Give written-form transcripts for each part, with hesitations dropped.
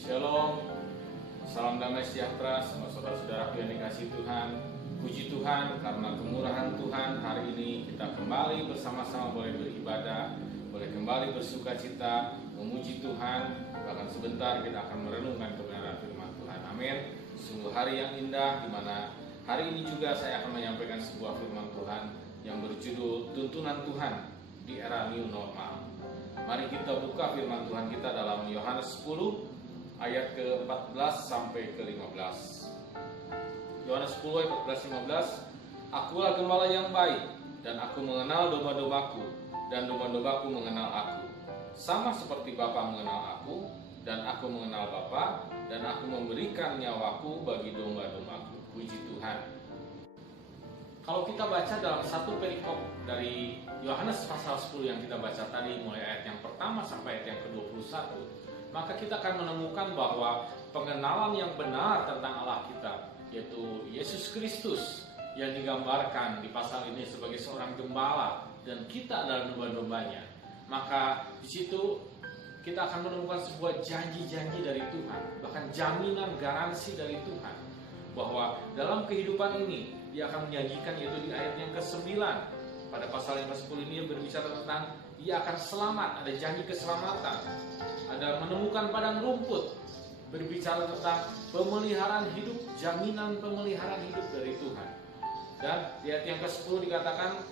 Shalom, salam damai sejahtera semua saudara-saudara yang dikasihi Tuhan. Puji Tuhan karena kemurahan Tuhan, hari ini kita kembali bersama-sama boleh beribadah, boleh kembali bersuka cita, memuji Tuhan. Bahkan sebentar kita akan merenungkan kebenaran firman Tuhan. Amin. Sungguh hari yang indah, di mana hari ini juga saya akan menyampaikan sebuah firman Tuhan yang berjudul Tuntunan Tuhan di Era New Normal. Mari kita buka firman Tuhan kita dalam Yohanes 10 ayat ke-14 sampai ke-15. Yohanes 10 ayat 14-15. Akulah gembala yang baik, dan aku mengenal domba-dombaku, dan domba-dombaku mengenal aku. Sama seperti Bapa mengenal aku, dan aku mengenal Bapa, dan aku memberikan nyawaku bagi domba-dombaku. Puji Tuhan. Kalau kita baca dalam satu perikop dari Yohanes pasal 10 yang kita baca tadi, mulai ayat yang pertama sampai ayat yang ke-21, maka kita akan menemukan bahwa pengenalan yang benar tentang Allah kita, yaitu Yesus Kristus yang digambarkan di pasal ini sebagai seorang gembala dan kita adalah domba-dombanya. Maka di situ kita akan menemukan sebuah janji-janji dari Tuhan, bahkan jaminan garansi dari Tuhan bahwa dalam kehidupan ini Dia akan menjanjikan, yaitu di ayat yang ke-9 pada pasal yang ke-10 ini berbicara tentang Ia akan selamat, ada janji keselamatan. Ada menemukan padang rumput, berbicara tentang pemeliharaan hidup, jaminan pemeliharaan hidup dari Tuhan. Dan di ayat yang ke-10 dikatakan,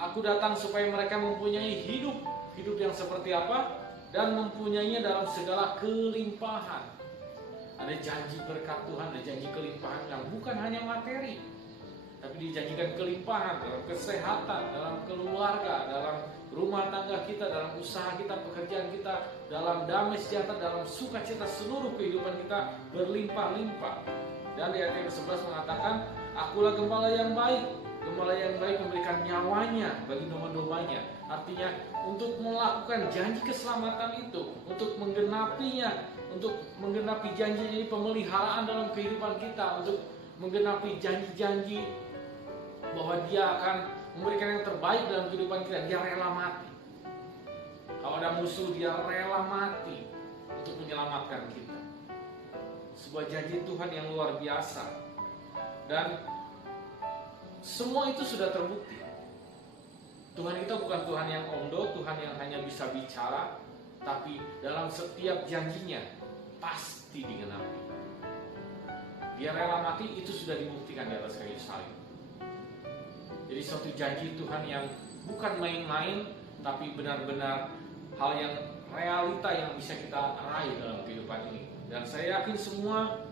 aku datang supaya mereka mempunyai hidup yang seperti apa, dan mempunyainya dalam segala kelimpahan. Ada janji berkat Tuhan, ada janji kelimpahan yang bukan hanya materi, tapi dijanjikan kelimpahan dalam kesehatan, dalam keluarga, dalam rumah tangga kita, dalam usaha kita, pekerjaan kita, dalam damai sejahtera, dalam sukacita, seluruh kehidupan kita berlimpah-limpah. Dan di ayat yang ke-11 mengatakan, akulah gembala yang baik. Gembala yang baik memberikan nyawanya bagi domba-dombanya. Artinya untuk melakukan janji keselamatan itu, untuk menggenapinya, untuk menggenapi janji pemeliharaan dalam kehidupan kita, untuk menggenapi janji-janji bahwa Dia akan memberikan yang terbaik dalam kehidupan kita. Dia rela mati. Kalau ada musuh, Dia rela mati untuk menyelamatkan kita. Sebuah janji Tuhan yang luar biasa. Dan semua itu sudah terbukti. Tuhan kita bukan Tuhan yang omdo, Tuhan yang hanya bisa bicara, tapi dalam setiap janjinya pasti digenapi. Dia rela mati, itu sudah dibuktikan di atas kayu salib. Jadi suatu janji Tuhan yang bukan main-main, tapi benar-benar hal yang realita yang bisa kita raih dalam kehidupan ini. Dan saya yakin semua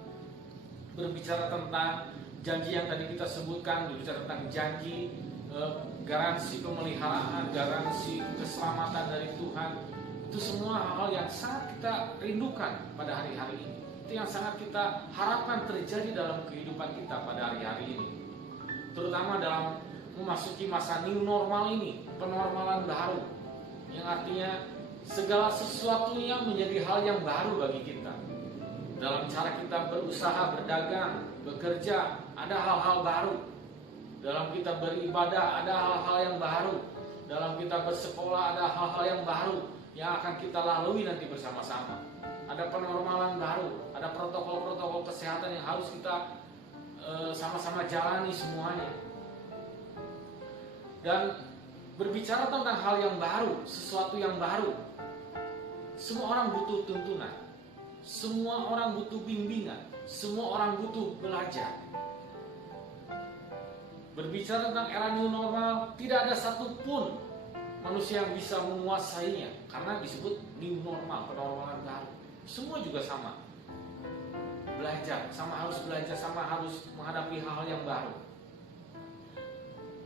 berbicara tentang janji yang tadi kita sebutkan, berbicara tentang janji, garansi pemeliharaan, garansi keselamatan dari Tuhan. Itu semua hal yang sangat kita rindukan pada hari-hari ini. Itu yang sangat kita harapkan terjadi dalam kehidupan kita pada hari-hari ini. Terutama dalam memasuki masa new normal ini, penormalan baru, yang artinya segala sesuatunya menjadi hal yang baru bagi kita. Dalam cara kita berusaha, berdagang, bekerja, ada hal-hal baru. Dalam kita beribadah, ada hal-hal yang baru. Dalam kita bersekolah, ada hal-hal yang baru yang akan kita lalui nanti bersama-sama. Ada penormalan baru, ada protokol-protokol kesehatan yang harus kita sama-sama jalani semuanya. Dan berbicara tentang hal yang baru, sesuatu yang baru, semua orang butuh tuntunan, semua orang butuh bimbingan, semua orang butuh belajar. Berbicara tentang era new normal, tidak ada satupun manusia yang bisa menguasainya, karena disebut new normal, penormalan baru. Semua juga sama, belajar, sama harus menghadapi hal-hal yang baru.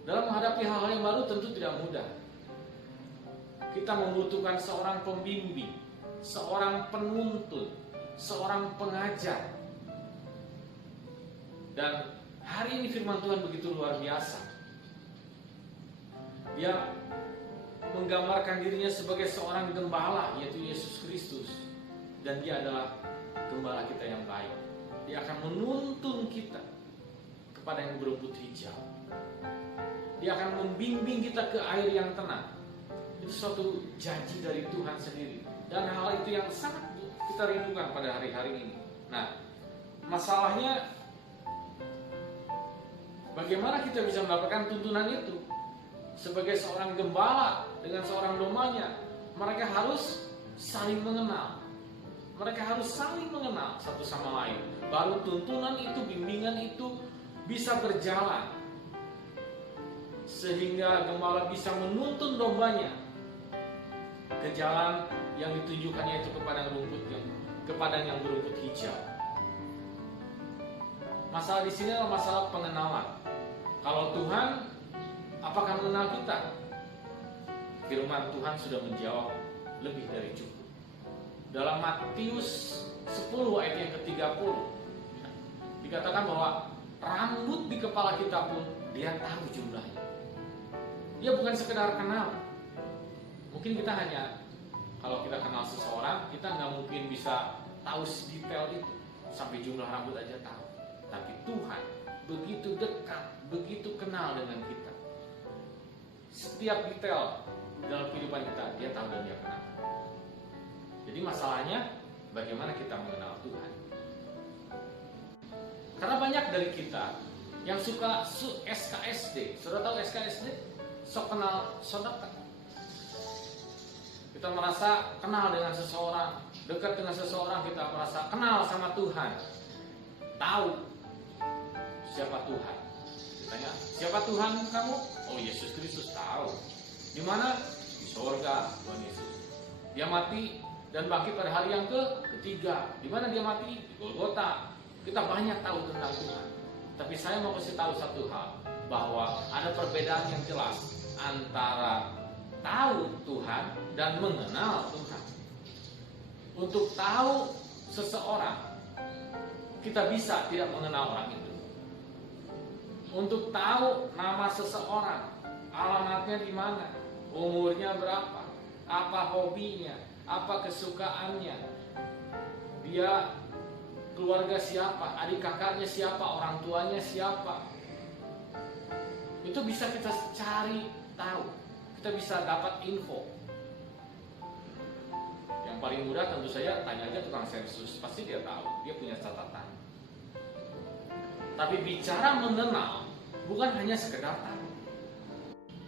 Dalam menghadapi hal-hal yang baru tentu tidak mudah. Kita membutuhkan seorang pembimbing, seorang penuntun, seorang pengajar. Dan hari ini firman Tuhan begitu luar biasa. Dia menggambarkan dirinya sebagai seorang gembala, yaitu Yesus Kristus. Dan Dia adalah gembala kita yang baik. Dia akan menuntun kita kepada yang berumput hijau. Dia akan membimbing kita ke air yang tenang. Itu suatu janji dari Tuhan sendiri. Dan hal itu yang sangat kita rindukan pada hari-hari ini. Nah, masalahnya bagaimana kita bisa mendapatkan tuntunan itu? Sebagai seorang gembala dengan seorang domanya, mereka harus saling mengenal. Mereka harus saling mengenal satu sama lain. Baru tuntunan itu, bimbingan itu bisa berjalan. Sehingga gembala bisa menuntun dombanya ke jalan yang ditunjukkannya itu ke padang yang berumput hijau. Masalah di sini adalah masalah pengenalan. Kalau Tuhan, apakah mengenal kita? Firman Tuhan sudah menjawab lebih dari cukup. Dalam Matius 10 ayat yang ke-30 dikatakan bahwa rambut di kepala kita pun Dia tahu jumlahnya. Dia bukan sekedar kenal. Mungkin kita hanya, kalau kita kenal seseorang, kita nggak mungkin bisa tahu detail itu, sampai jumlah rambut aja tahu. Tapi Tuhan begitu dekat, begitu kenal dengan kita. Setiap detail dalam kehidupan kita Dia tahu dan Dia kenal. Jadi masalahnya bagaimana kita mengenal Tuhan. Karena banyak dari kita yang suka SKSD. Sudah tahu SKSD? Sok kenal, sok dekat. Kita merasa kenal dengan seseorang, dekat dengan seseorang, kita merasa kenal sama Tuhan. Tahu siapa Tuhan. Ditanya, siapa Tuhan kamu? Oh, Yesus Kristus. Tahu. Di mana? Di surga, Tuhan Yesus. Dia mati dan bangkit pada hari yang ketiga. Di mana Dia mati? Di Golgota. Kita banyak tahu tentang Tuhan. Tapi saya mau kasih tahu satu hal, bahwa ada perbedaan yang jelas antara tahu Tuhan dan mengenal Tuhan. Untuk tahu seseorang, kita bisa tidak mengenal orang itu. Untuk tahu nama seseorang, alamatnya di mana, umurnya berapa, apa hobinya, apa kesukaannya, dia keluarga siapa, adik kakaknya siapa, orang tuanya siapa. Itu bisa kita cari tahu, kita bisa dapat info. Yang paling mudah tentu saja tanya aja tukang sensus, pasti dia tahu, dia punya catatan. Tapi bicara mengenal bukan hanya sekedar tahu.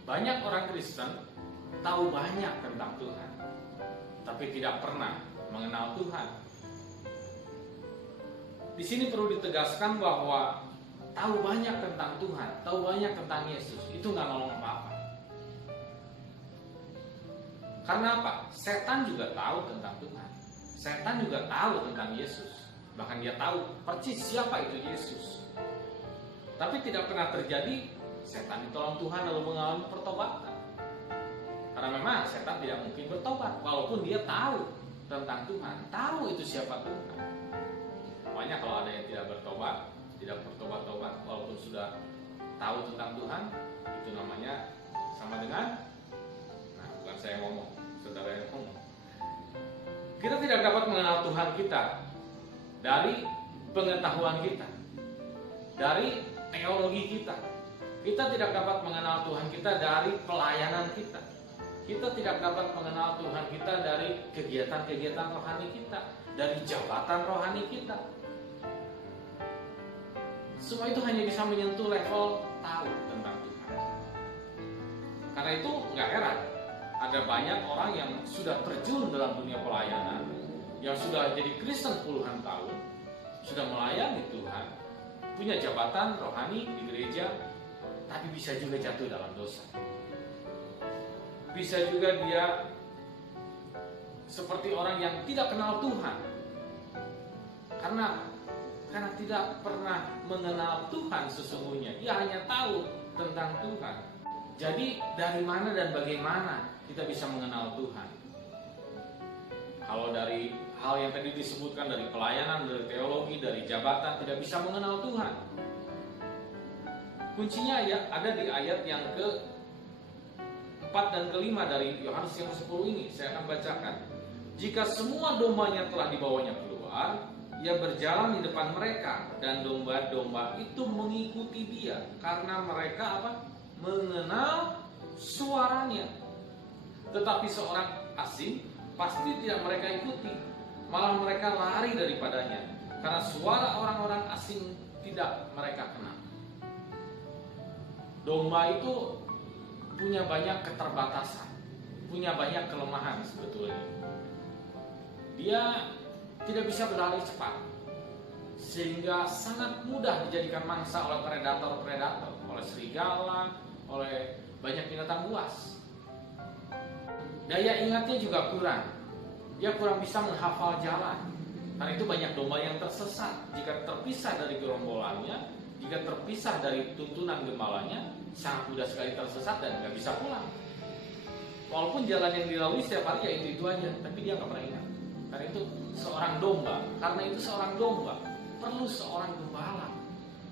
Banyak orang Kristen tahu banyak tentang Tuhan, tapi tidak pernah mengenal Tuhan. Di sini perlu ditegaskan bahwa tahu banyak tentang Tuhan, tahu banyak tentang Yesus, itu nggak nolong apa-apa. Karena apa? Setan juga tahu tentang Tuhan. Setan juga tahu tentang Yesus. Bahkan dia tahu persis siapa itu Yesus. Tapi tidak pernah terjadi setan ditolong Tuhan lalu mengalami pertobatan. Karena memang setan tidak mungkin bertobat walaupun dia tahu tentang Tuhan, tahu itu siapa Tuhan. Makanya kalau ada yang tidak bertobat, tidak bertobat-tobat walaupun sudah tahu tentang Tuhan, itu namanya sama dengan, nah bukan saya ngomong, saudara yang ngomong. Kita tidak dapat mengenal Tuhan kita dari pengetahuan kita, dari teologi kita. Kita tidak dapat mengenal Tuhan kita dari pelayanan kita. Kita tidak dapat mengenal Tuhan kita dari kegiatan-kegiatan rohani kita, dari jabatan rohani kita. Semua itu hanya bisa menyentuh level tahu tentang Tuhan. Karena itu nggak heran, ada banyak orang yang sudah terjun dalam dunia pelayanan, yang sudah jadi Kristen puluhan tahun, sudah melayani Tuhan, punya jabatan rohani di gereja, tapi bisa juga jatuh dalam dosa. Bisa juga dia seperti orang yang tidak kenal Tuhan. Karena tidak pernah mengenal Tuhan sesungguhnya. Dia hanya tahu tentang Tuhan. Jadi dari mana dan bagaimana kita bisa mengenal Tuhan? Kalau dari hal yang tadi disebutkan, dari pelayanan, dari teologi, dari jabatan, tidak bisa mengenal Tuhan. Kuncinya ya ada di ayat yang ke-4 dan ke-5 dari Yohanes yang ke-10 ini. Saya akan bacakan. Jika semua dombanya telah dibawanya keluar, ia berjalan di depan mereka, dan domba-domba itu mengikuti dia, karena mereka apa? Mengenal suaranya. Tetapi seorang asing pasti tidak mereka ikuti, malah mereka lari daripadanya karena suara orang-orang asing tidak mereka kenal. Domba itu punya banyak keterbatasan, punya banyak kelemahan sebetulnya. Dia tidak bisa berlari cepat, sehingga sangat mudah dijadikan mangsa oleh predator-predator, oleh serigala, oleh banyak binatang buas. Daya ingatnya juga kurang, dia kurang bisa menghafal jalan. Karena itu banyak domba yang tersesat jika terpisah dari gerombolannya, jika terpisah dari tuntunan gembalanya, sangat mudah sekali tersesat dan nggak bisa pulang. Walaupun jalan yang dilalui setiap hari ya itu aja, tapi dia nggak pernah ingat. Karena itu seorang domba perlu seorang gembala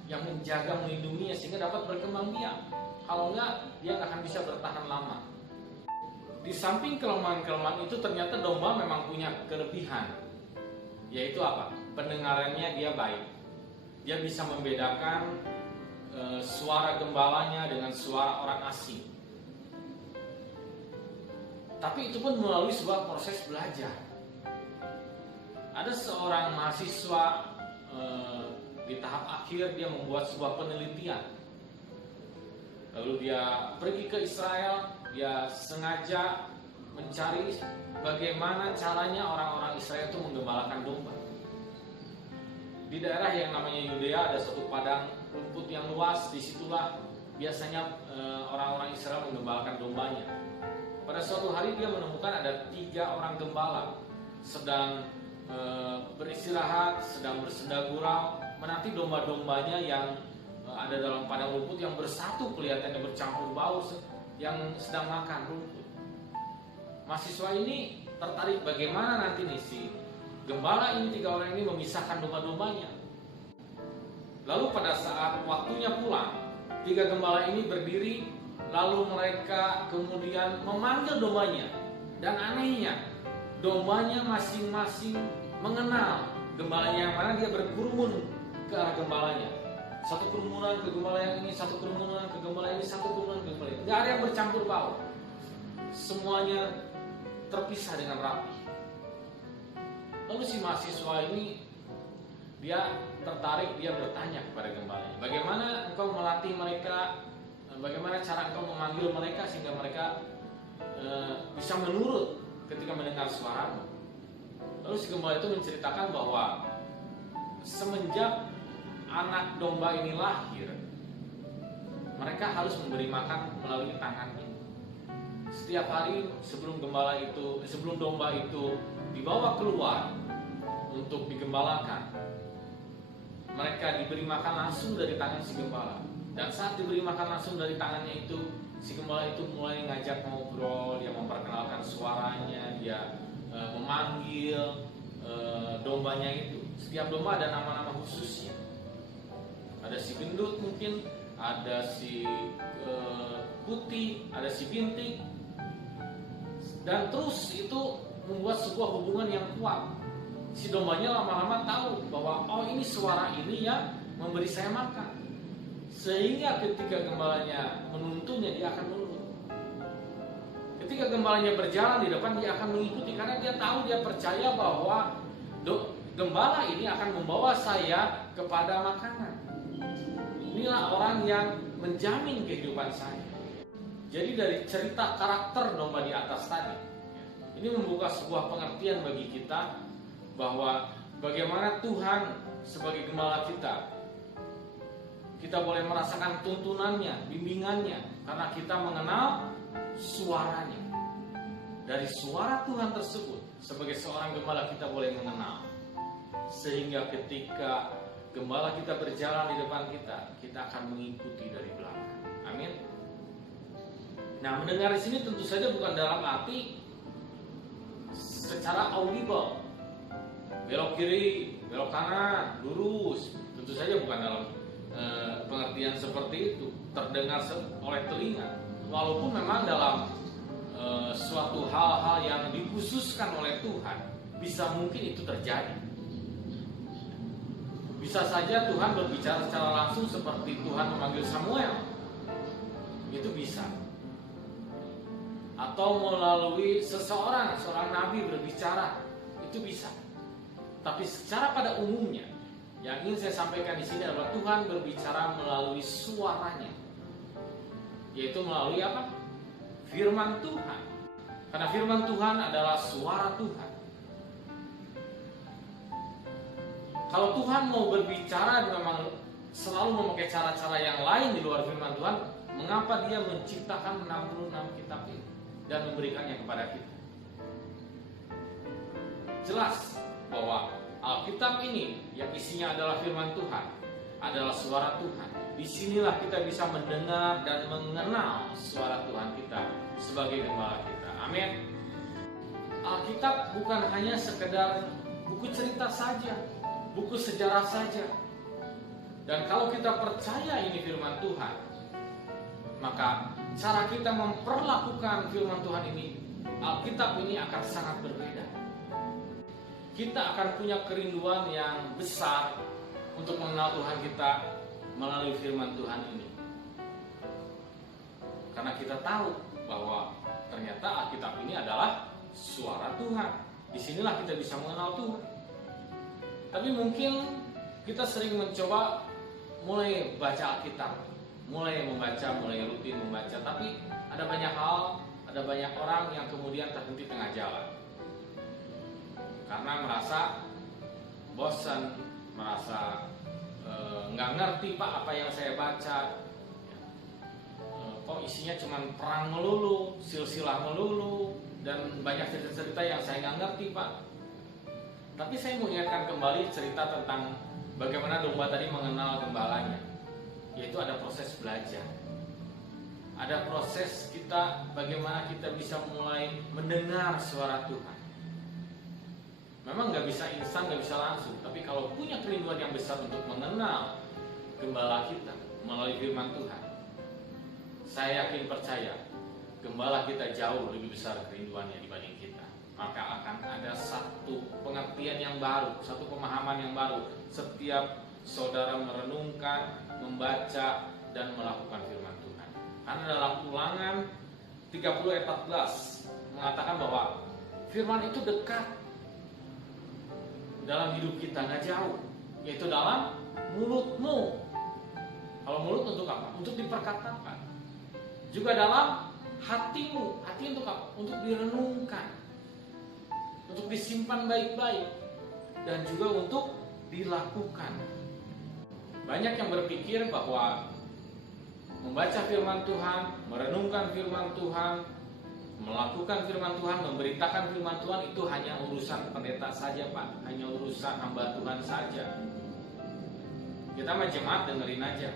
yang menjaga, melindunginya sehingga dapat berkembang biak. Kalau enggak, dia nggak akan bisa bertahan lama. Di samping kelemahan-kelemahan itu ternyata domba memang punya kelebihan, yaitu apa? Pendengarannya dia baik. Dia bisa membedakan suara gembalanya dengan suara orang asing. Tapi itu pun melalui sebuah proses belajar. Ada seorang mahasiswa di tahap akhir dia membuat sebuah penelitian. Lalu dia pergi ke Israel, dia sengaja mencari bagaimana caranya orang-orang Israel itu menggembalakan domba. Di daerah yang namanya Yudea ada suatu padang rumput yang luas, disitulah biasanya orang-orang Israel menggembalakan dombanya. Pada suatu hari dia menemukan ada 3 orang gembala sedang beristirahat, sedang bersenda gurau, menanti domba-dombanya yang ada dalam padang rumput yang bersatu kelihatannya bercampur baur yang sedang makan rumput. Mahasiswa ini tertarik bagaimana nanti nih si gembala ini, 3 orang ini memisahkan domba-dombanya. Lalu pada saat waktunya pulang, 3 gembala ini berdiri, lalu mereka kemudian memanggil dombanya. Dan anehnya, dombanya masing-masing mengenal gembalanya yang mana, dia berkerumun ke arah gembalanya. Satu kerumunan ke gembala yang ini, satu kerumunan ke gembala ini, satu kerumunan ke gembala ini. Gak ada yang bercampur baur. Semuanya terpisah dengan rapi. Lalu si mahasiswa ini dia tertarik, dia bertanya kepada gembalanya, bagaimana engkau melatih mereka, bagaimana cara engkau memanggil mereka sehingga mereka bisa menurut ketika mendengar suaramu. Lalu si gembala itu menceritakan bahwa semenjak anak domba ini lahir, mereka harus memberi makan melalui tangannya. Setiap hari sebelum domba itu dibawa keluar untuk digembalakan, mereka diberi makan langsung dari tangan si gembala. Dan saat diberi makan langsung dari tangannya itu, si gembala itu mulai ngajak ngobrol, dia memperkenalkan suaranya, dia memanggil dombanya itu. Setiap domba ada nama-nama khususnya. Ada si gendut mungkin, ada si putih, ada si bintik. Dan terus itu membuat sebuah hubungan yang kuat. Si dombanya lama-lama tahu bahwa oh ini suara ini yang memberi saya makan. Sehingga ketika gembalanya menuntunnya, dia akan menurut. Ketika gembalanya berjalan di depan, dia akan mengikuti karena dia tahu, dia percaya bahwa gembala ini akan membawa saya kepada makanan. Inilah orang yang menjamin kehidupan saya. Jadi dari cerita karakter domba di atas tadi, ini membuka sebuah pengertian bagi kita bahwa bagaimana Tuhan sebagai gembala kita boleh merasakan tuntunannya, bimbingannya, karena kita mengenal suaranya. Dari suara Tuhan tersebut, sebagai seorang gembala kita boleh mengenal, sehingga ketika gembala kita berjalan di depan kita akan mengikuti dari belakang. Amin. Nah, mendengar di sini tentu saja bukan dalam arti secara audible, belok kiri, belok kanan, lurus. Tentu saja bukan dalam pengertian seperti itu, terdengar oleh telinga. Walaupun memang dalam suatu hal-hal yang dikhususkan oleh Tuhan, bisa mungkin itu terjadi. Bisa saja Tuhan berbicara secara langsung seperti Tuhan memanggil Samuel. Itu bisa. Atau melalui seorang nabi berbicara, itu bisa. Tapi secara pada umumnya, yang ingin saya sampaikan di sini adalah Tuhan berbicara melalui suaranya, yaitu melalui apa? Firman Tuhan. Karena firman Tuhan adalah suara Tuhan. Kalau Tuhan mau berbicara memang selalu memakai cara-cara yang lain di luar firman Tuhan, mengapa Dia menciptakan 66 kitab ini dan memberikannya kepada kita? Jelas bahwa Alkitab ini yang isinya adalah firman Tuhan, adalah suara Tuhan. Disinilah kita bisa mendengar dan mengenal suara Tuhan kita sebagai gembala kita. Amin. Alkitab bukan hanya sekedar buku cerita saja, buku sejarah saja. Dan kalau kita percaya ini firman Tuhan, maka cara kita memperlakukan firman Tuhan ini, Alkitab ini akan sangat berbeda. Kita akan punya kerinduan yang besar untuk mengenal Tuhan kita melalui firman Tuhan ini. Karena kita tahu bahwa ternyata Alkitab ini adalah suara Tuhan. Disinilah kita bisa mengenal Tuhan. Tapi mungkin kita sering mencoba mulai baca Alkitab, mulai membaca, mulai rutin membaca, tapi ada banyak hal, ada banyak orang yang kemudian terhenti tengah jalan karena merasa bosan, merasa nggak ngerti Pak apa yang saya baca, kok isinya cuma perang melulu, silsilah melulu, dan banyak cerita-cerita yang saya nggak ngerti Pak. Tapi saya mau ingatkan kembali cerita tentang bagaimana domba tadi mengenal gembalanya, yaitu ada proses belajar, ada proses kita bagaimana kita bisa mulai mendengar suara Tuhan. Memang nggak bisa instan, nggak bisa langsung, tapi kalau punya kerinduan yang besar untuk mengenal gembala kita melalui firman Tuhan, saya yakin percaya gembala kita jauh lebih besar kerinduannya dibanding kita. Maka akan ada satu pengertian yang baru, satu pemahaman yang baru setiap saudara merenungkan, membaca, dan melakukan firman Tuhan. Karena dalam Ulangan 30 ayat 14 mengatakan bahwa firman itu dekat dalam hidup kita, nggak jauh, yaitu dalam mulutmu. Kalau mulut untuk apa? Untuk diperkatakan. Juga dalam hatimu. Hati untuk apa? Untuk direnungkan, untuk disimpan baik-baik, dan juga untuk dilakukan. Banyak yang berpikir bahwa membaca firman Tuhan, merenungkan firman Tuhan, melakukan firman Tuhan, memberitakan firman Tuhan itu hanya urusan pendeta saja Pak, hanya urusan hamba Tuhan saja. Kita mah jemaat dengerin aja.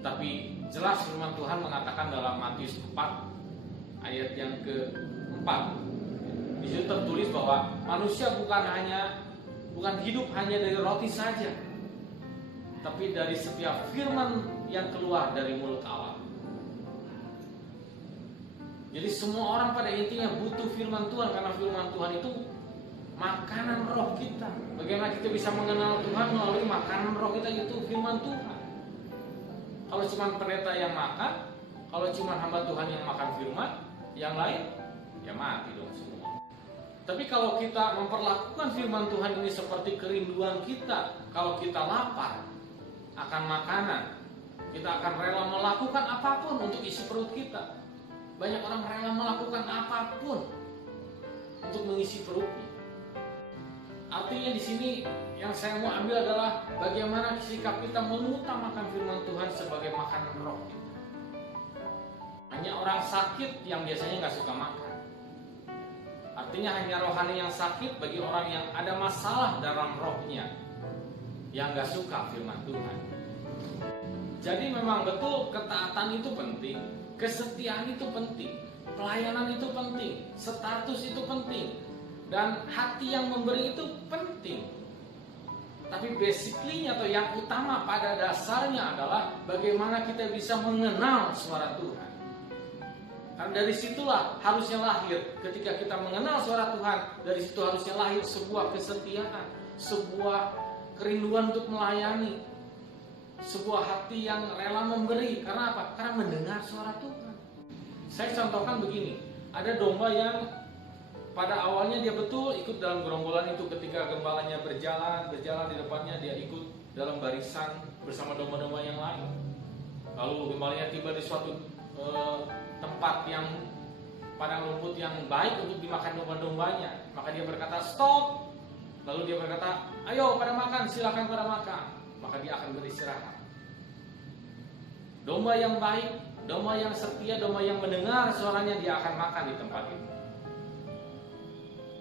Tapi jelas firman Tuhan mengatakan dalam Matius 4 ayat yang ke-4, di situ tertulis bahwa manusia bukan hidup hanya dari roti saja, tapi dari setiap firman yang keluar dari mulut Allah. Jadi semua orang pada intinya butuh firman Tuhan, karena firman Tuhan itu makanan roh kita. Bagaimana kita bisa mengenal Tuhan melalui makanan roh kita, itu firman Tuhan. Kalau cuma pendeta yang makan, kalau cuma hamba Tuhan yang makan firman, yang lain ya mati dong semua. Tapi kalau kita memperlakukan firman Tuhan ini seperti kerinduan kita, kalau kita lapar akan makanan, kita akan rela melakukan apapun untuk isi perut kita. Banyak orang rela melakukan apapun untuk mengisi perutnya. Artinya di sini yang saya mau ambil adalah bagaimana sikap kita mengutamakan firman Tuhan sebagai makanan roh kita. Hanya orang sakit yang biasanya nggak suka makan. Artinya hanya rohani yang sakit bagi orang yang ada masalah dalam rohnya, yang nggak suka firman Tuhan. Jadi memang betul ketaatan itu penting, kesetiaan itu penting, pelayanan itu penting, status itu penting, dan hati yang memberi itu penting. Tapi basically atau yang utama pada dasarnya adalah bagaimana kita bisa mengenal suara Tuhan. Karena dari situlah harusnya lahir, ketika kita mengenal suara Tuhan, dari situ harusnya lahir sebuah kesetiaan, sebuah kerinduan untuk melayani, sebuah hati yang rela memberi. Karena apa? Karena mendengar suara Tuhan. Saya contohkan begini, ada domba yang pada awalnya dia betul ikut dalam gerombolan itu, ketika gembalanya berjalan di depannya, dia ikut dalam barisan bersama domba-domba yang lain. Lalu gembalanya tiba di suatu tempat yang padang rumput yang baik untuk dimakan domba-dombanya, maka dia berkata stop. Lalu dia berkata, ayo pada makan, silakan pada makan. Maka dia akan beristirahat. Domba yang baik, domba yang setia, domba yang mendengar suaranya, dia akan makan di tempat itu.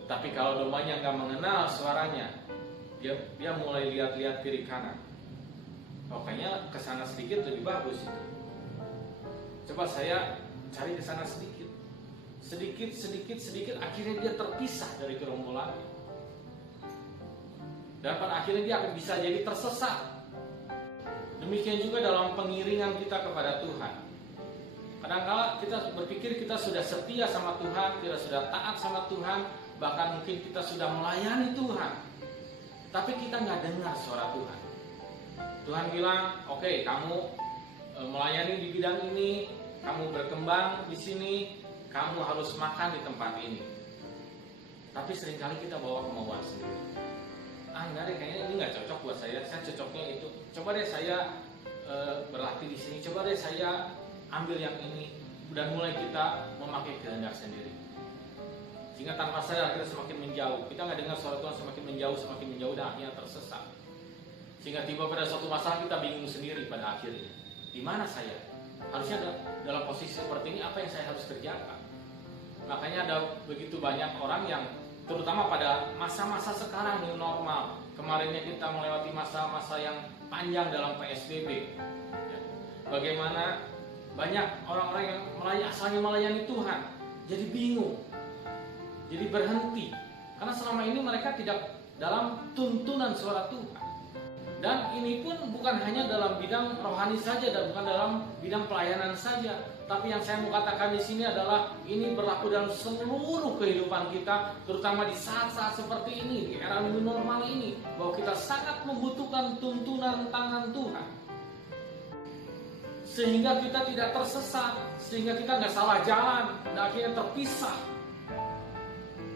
Tapi kalau dombanya nggak mengenal suaranya, dia mulai lihat-lihat kiri kanan. Kayaknya kesana sedikit lebih bagus itu. Coba saya cari kesana sedikit. Sedikit, akhirnya dia terpisah dari gerombolan. Dan pada akhirnya dia akan bisa jadi tersesat. Demikian juga dalam pengiringan kita kepada Tuhan. Kadang-kala kita berpikir kita sudah setia sama Tuhan, kita sudah taat sama Tuhan, bahkan mungkin kita sudah melayani Tuhan, tapi kita nggak dengar suara Tuhan. Tuhan bilang, oke, kamu melayani di bidang ini, kamu berkembang di sini, kamu harus makan di tempat ini. Tapi seringkali kita bawa kemauan sendiri. Enggak deh, kayaknya ini nggak cocok buat saya cocoknya itu. Coba deh saya berlatih di sini, coba deh saya ambil yang ini, dan mulai kita memakai kehendak sendiri. Sehingga tanpa sadar kita semakin menjauh. Kita nggak dengar suara Tuhan, semakin menjauh dan akhirnya tersesat. Sehingga tiba pada suatu masalah kita bingung sendiri pada akhirnya. Di mana saya? Harusnya dalam posisi seperti ini apa yang saya harus kerjakan? Makanya ada begitu banyak orang yang terutama pada masa-masa sekarang new normal. Kemarinnya kita melewati masa-masa yang panjang dalam PSBB. Bagaimana banyak orang-orang yang asalnya melayani Tuhan jadi bingung, jadi berhenti, karena selama ini mereka tidak dalam tuntunan suara Tuhan. Dan ini pun bukan hanya dalam bidang rohani saja, dan bukan dalam bidang pelayanan saja, tapi yang saya mau katakan di sini adalah ini berlaku dalam seluruh kehidupan kita, terutama di saat-saat seperti ini, di era new normal ini, bahwa kita sangat membutuhkan tuntunan tangan Tuhan, sehingga kita tidak tersesat, sehingga kita nggak salah jalan, dan akhirnya terpisah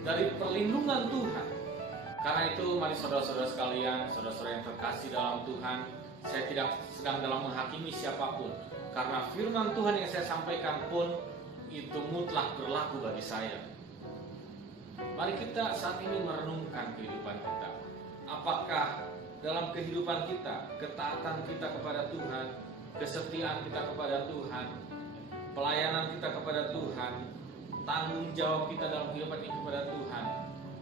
dari perlindungan Tuhan. Karena itu mari saudara-saudara sekalian, saudara-saudara yang terkasih dalam Tuhan, saya tidak sedang dalam menghakimi siapapun, karena firman Tuhan yang saya sampaikan pun itu mutlak berlaku bagi saya. Mari kita saat ini merenungkan kehidupan kita. Apakah dalam kehidupan kita, ketaatan kita kepada Tuhan, kesetiaan kita kepada Tuhan, pelayanan kita kepada Tuhan, tanggung jawab kita dalam kehidupan ini kepada Tuhan,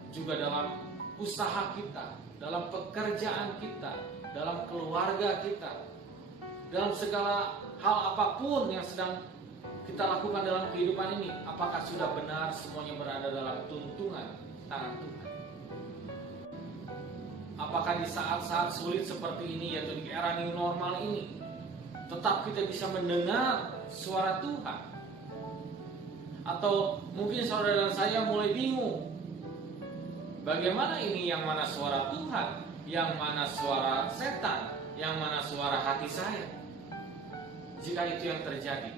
juga dalam usaha kita, dalam pekerjaan kita, dalam keluarga kita, dalam segala hal apapun yang sedang kita lakukan dalam kehidupan ini, apakah sudah benar semuanya berada dalam tuntunan tangan Tuhan? Apakah di saat-saat sulit seperti ini, yaitu di era new normal ini, tetap kita bisa mendengar suara Tuhan? Atau mungkin saudara dan saya mulai bingung, bagaimana ini, yang mana suara Tuhan, yang mana suara setan, yang mana suara hati saya? Jika itu yang terjadi,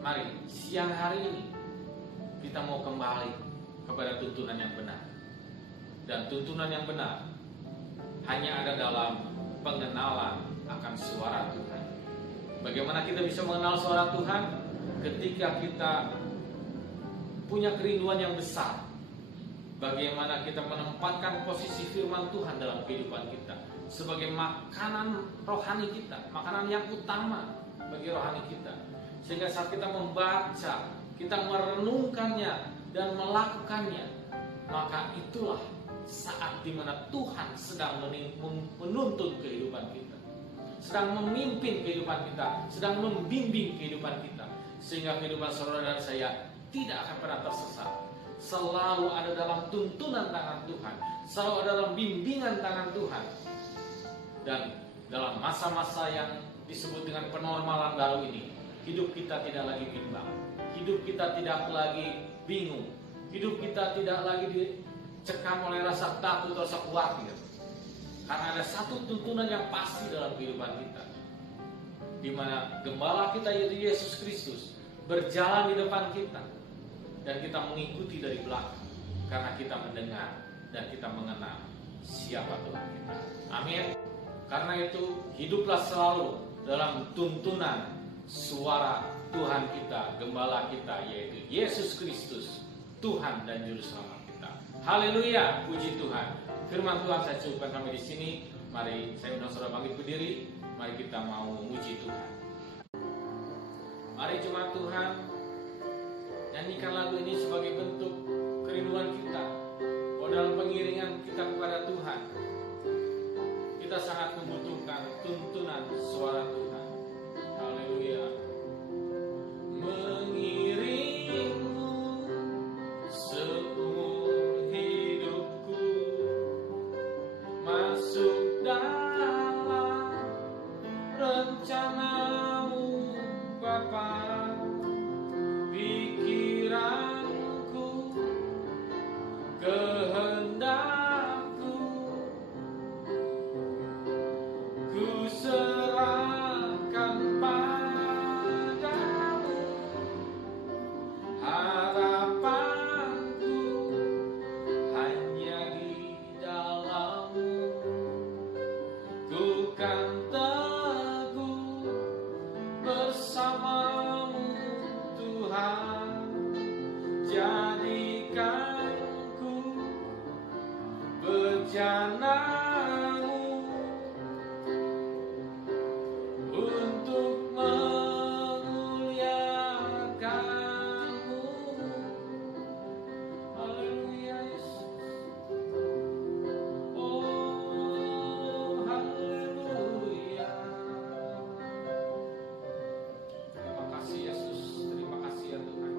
mari siang hari ini kita mau kembali kepada tuntunan yang benar. Dan tuntunan yang benar hanya ada dalam pengenalan akan suara Tuhan. Bagaimana kita bisa mengenal suara Tuhan? Ketika kita punya kerinduan yang besar, bagaimana kita menempatkan posisi firman Tuhan dalam kehidupan kita sebagai makanan rohani kita, makanan yang utama bagi rohani kita. Sehingga saat kita membaca, kita merenungkannya dan melakukannya, maka itulah saat dimana Tuhan sedang menuntun kehidupan kita, sedang memimpin kehidupan kita, sedang membimbing kehidupan kita, sehingga kehidupan saudara dan saya tidak akan pernah tersesat. Selalu ada dalam tuntunan tangan Tuhan, selalu ada dalam bimbingan tangan Tuhan. Dan dalam masa-masa yang disebut dengan penormalan baru ini, hidup kita tidak lagi bimbang, hidup kita tidak lagi bingung, hidup kita tidak lagi dicekam oleh rasa takut atau rasa khawatir. Karena ada satu tuntunan yang pasti dalam kehidupan kita, di mana gembala kita yaitu Yesus Kristus berjalan di depan kita, dan kita mengikuti dari belakang. karena kita mendengar dan kita mengenal siapa Tuhan kita. Amin. Karena itu hiduplah selalu dalam tuntunan suara Tuhan kita, Gembala kita, yaitu Yesus Kristus, Tuhan dan Juru Selamat kita. Haleluya, puji Tuhan. Firman Tuhan saya cukupkan sampai di sini. Mari saya undang saudara bangkit berdiri. Mari kita mau memuji Tuhan. Mari jemaat Tuhan, nyanyikan lagu ini sebagai bentuk kerinduan kita bahwa dalam pengiringan kita kepada Tuhan, kita sangat membutuhkan tuntunan suara Tuhan. Haleluya. Mengiringmu seumur hidupku, masuk dalam rencanamu Bapa. Pikiranku, kehendakku, ku serahkan padamu. Harapanku hanya di dalam-Mu. Ku kan teguh bersama-Mu Tuhan. Jadikanku bejana-Mu untuk memuliakan-Mu. Haleluya Yesus. Oh haleluya. Terima kasih Yesus. Terima kasih ya Tuhan.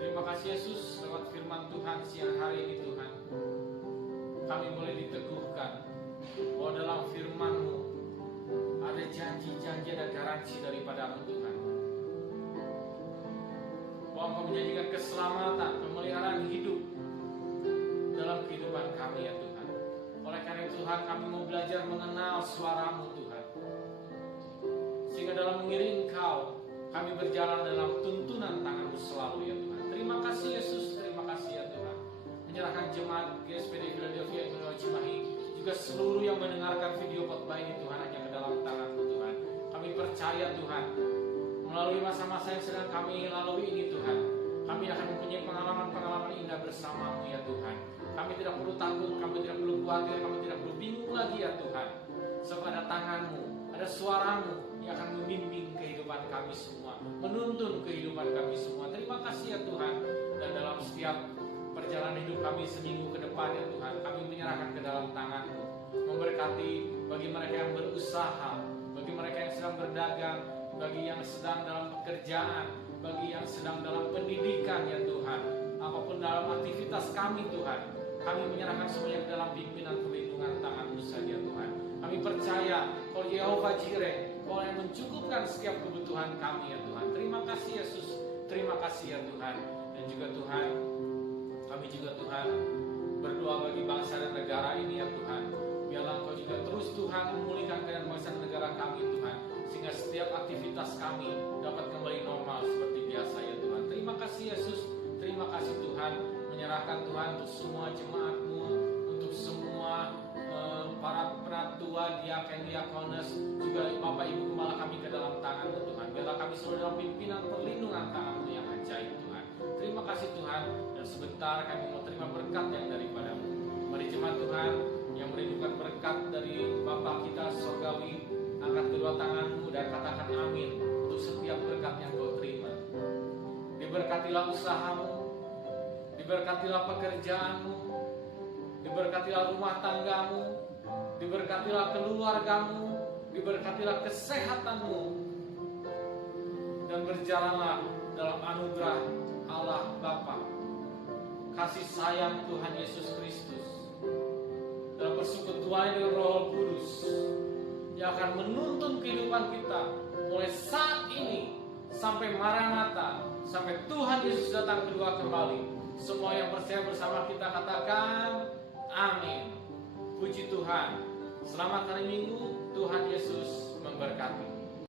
Terima kasih Yesus, lewat firman Tuhan siang hari ini Tuhan, kami boleh diteguhkan bahwa dalam firman-Mu ada janji-janji dan garansi daripada-Mu Tuhan, bahwa Engkau menjanjikan keselamatan, pemeliharaan hidup dalam kehidupan kami ya Tuhan. Oleh karena itu Tuhan, kami mau belajar mengenal suara-Mu Tuhan, sehingga dalam mengiring Engkau kami berjalan dalam tuntunan tangan-Mu selalu ya Tuhan. Terima kasih Yesus, terima kasih ya Tuhan. Menyerahkan jemaat GSPD Philadelphia Immanuel Cimahi, juga seluruh yang mendengarkan video khotbah ini Tuhan, hanya ke dalam tangan-Mu Tuhan. Kami percaya Tuhan, melalui masa-masa yang sedang kami lalui ini Tuhan, kami akan mempunyai pengalaman-pengalaman indah bersama-Mu ya Tuhan. Kami tidak perlu takut, kami tidak perlu khawatir, kami tidak perlu bingung lagi ya Tuhan. Sebab ada tangan-Mu, ada suara-Mu yang akan membimbing kehidupan kami semua, menuntun kehidupan kami semua. Terima kasih ya Tuhan. Dan dalam setiap perjalanan hidup kami seminggu ke depan ya Tuhan, kami menyerahkan ke dalam tangan-Mu. Memberkati bagi mereka yang berusaha, bagi mereka yang sedang berdagang, bagi yang sedang dalam pekerjaan, bagi yang sedang dalam pendidikan ya Tuhan. Apapun dalam aktivitas kami Tuhan, kami menyerahkan semuanya ke dalam pimpinan perlindungan tangan-Mu saja Tuhan. Kami percaya kalau Yehova Jireh, Kau yang mencukupkan setiap kebutuhan kami ya Tuhan. Terima kasih Yesus, terima kasih ya Tuhan. Dan juga Tuhan, kami juga Tuhan berdoa bagi bangsa dan negara ini ya Tuhan. Biarlah Engkau juga terus Tuhan memulihkan keadaan bangsa dan negara kami Tuhan, sehingga setiap aktivitas kami dapat kembali normal seperti biasa ya Tuhan. Terima kasih Yesus, terima kasih Tuhan. Menyerahkan Tuhan untuk semua jemaat-Mu, untuk semua para penatua, diaken, diakones, juga Bapak Ibu Gembala kami ke dalam tangan-Mu Tuhan. Biarlah kami selalu dalam pimpinan perlindungan tangan-Mu yang ajaib Tuhan. Terima kasih Tuhan. Dan sebentar kami mau terima berkat yang daripada-Mu. Mari jemaat Tuhan yang merindukan berkat dari Bapa kita surgawi, angkat kedua tangan-Mu dan katakan amin untuk setiap berkat yang Kau terima. Diberkatilah usaha-Mu, diberkatilah pekerjaan-Mu, diberkatilah rumah tangga-Mu, diberkatilah keluarga-Mu, diberkatilah kesehatan-Mu, dan berjalanlah dalam anugerah Allah Bapa, kasih sayang Tuhan Yesus Kristus, dalam persekutuan dengan Roh Kudus yang akan menuntun kehidupan kita mulai saat ini sampai Maranatha, sampai Tuhan Yesus datang kedua kembali. Semua yang percaya bersama kita katakan amin. Puji Tuhan. Selamat hari Minggu. Tuhan Yesus memberkati.